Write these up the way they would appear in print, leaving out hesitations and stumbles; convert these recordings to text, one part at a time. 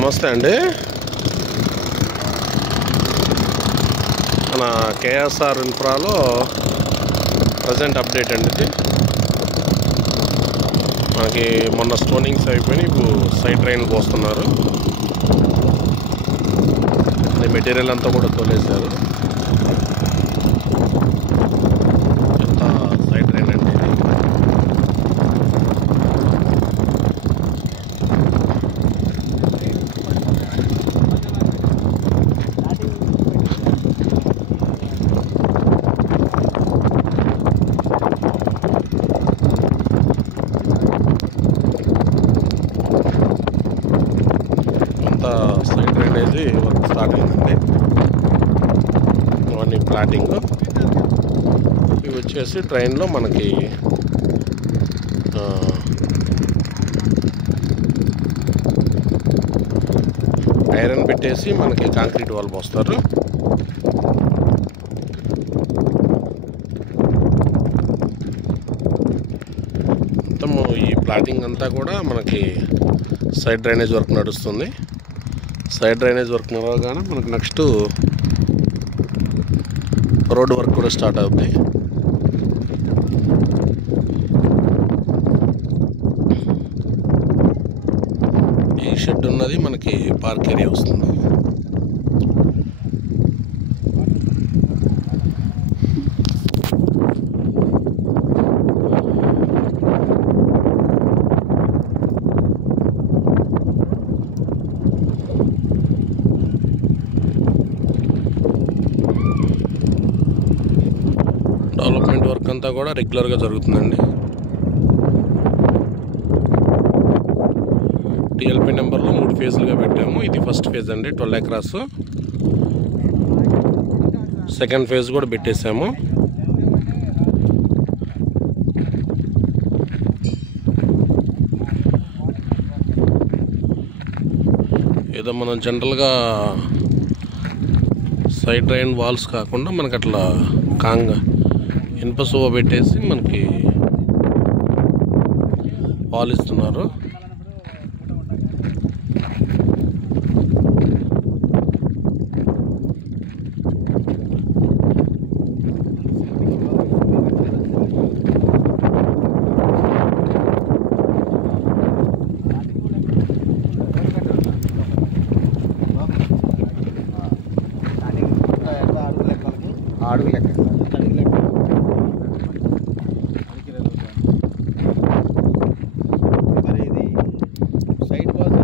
నమస్తే అండి. మన కేఎస్ఆర్ ఇన్ఫ్రాలో ప్రజెంట్ అప్డేట్ అండి ఇది. మనకి మొన్న స్టోనింగ్స్ అయిపోయి ఇప్పుడు సైడ్ డ్రైన్ పోస్తున్నారు. మెటీరియల్ అంతా కూడా తోలేశారు. ఎంత సైడ్ డ్రైన్ అండి ఇది. సైడ్ డ్రైనేజీ వర్క్ స్టార్ట్ అయిందండి. ఇవన్నీ ప్లాటింగ్. ఇవి వచ్చేసి ట్రైన్లో మనకి ఐరన్ పెట్టేసి మనకి కాంక్రీట్ వాల్ పోస్తారు. మొత్తము ఈ ప్లాటింగ్ అంతా కూడా మనకి సైడ్ డ్రైనేజ్ వర్క్ నడుస్తుంది. సైడ్ డ్రైనేజ్ వర్క్ నడవగానే మనకు నెక్స్ట్ రోడ్ వర్క్ కూడా స్టార్ట్ అవుతుంది. ఈ షెడ్ ఉన్నది మనకి పార్క్ ఏరియా వస్తుంది. డెవలప్మెంట్ వర్క్ అంతా కూడా రెగ్యులర్గా జరుగుతుందండి. టీఎల్పీ నెంబర్లో 3 ఫేజ్లుగా పెట్టాము. ఇది ఫస్ట్ ఫేజ్ అండి, 12 ఎకరాస్. సెకండ్ ఫేజ్ కూడా పెట్టేసాము. ఏదో మనం జనరల్గా సైడ్ డ్రైన్ వాల్స్ కాకుండా మనకు అట్లా ఇనుప సువ్వ పెట్టేసి మనకి వాల్ ఇస్తున్నారు. అడుగు లెక్క మరి ఇది సైడ్ వాల్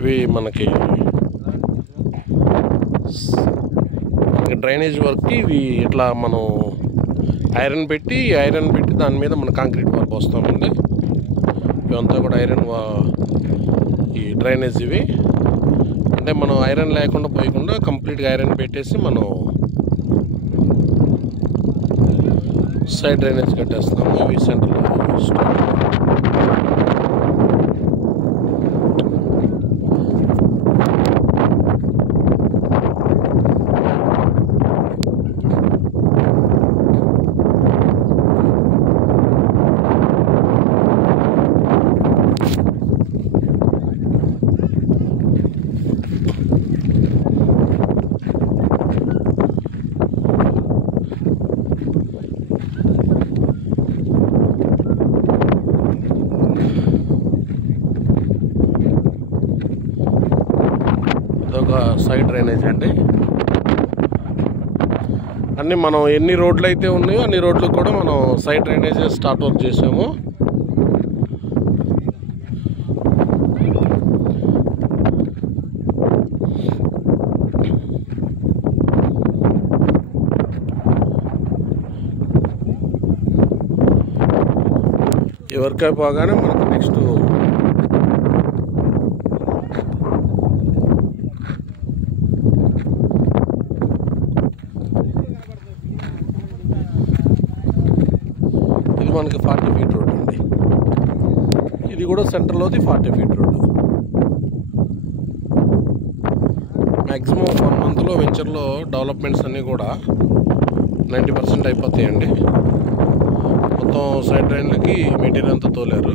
ఇవి మనకి డ్రైనేజ్ వర్క్కి ఇవి ఇట్లా మనం ఐరన్ పెట్టి దాని మీద మన కాంక్రీట్ వాల్ పోస్తామండి. ఇవంతా కూడా ఈ డ్రైనేజ్ ఇవి అంటే మనం ఐరన్ లేకుండా పోయకుండా కంప్లీట్గా ఐరన్ పెట్టేసి మనం సైడ్ డ్రైనేజ్ కట్టేస్తాము. ఇవి సెంటర్లో ఒక సైడ్ డ్రైనేజ్ అండి. అన్నీ మనం ఎన్ని రోడ్లు అయితే ఉన్నాయో అన్ని రోడ్లు కూడా మనం సైడ్ డ్రైనేజ్ స్టార్ట్ వర్క్ చేసాము. ఈ వర్క్ అయిపోగానే మనకు నెక్స్ట్ ఇది మనకి 40 ఫీట్ రోడ్ అండి. ఇది కూడా సెంటర్లోది 40 ఫీట్ రోడ్. మ్యాక్సిమం 1 మంత్లో వెంచర్లో డెవలప్మెంట్స్ అన్నీ కూడా 90% అయిపోతాయండి. మొత్తం సైడ్ డ్రైన్లకి మెటీరియల్ అంతా తోలారు.